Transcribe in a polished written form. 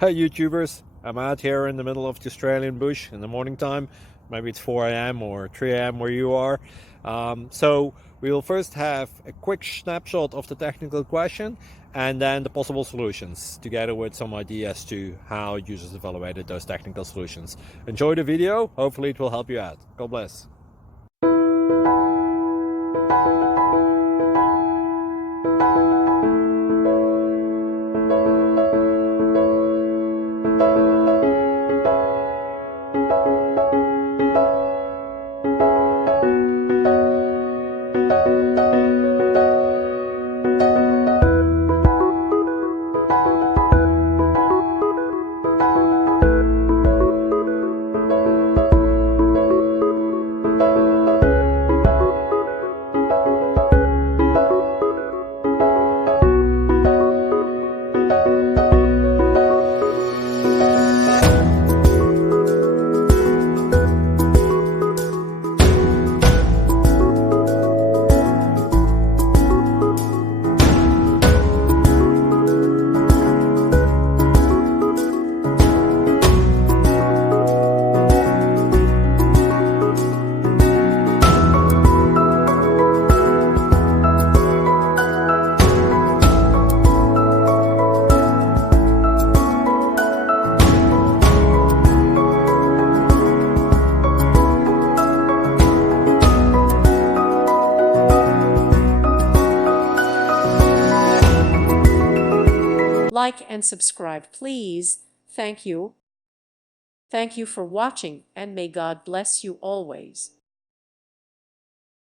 Hey YouTubers, I'm out here in the middle of the Australian bush in the morning time. Maybe it's 4 a.m. or 3 a.m. where you are. So we will first have a quick snapshot of the technical question and then the possible solutions, together with some ideas to how users evaluated those technical solutions. Enjoy the video, hopefully it will help you out. God bless. Like and subscribe, please. Thank you. Thank you for watching, and may God bless you always.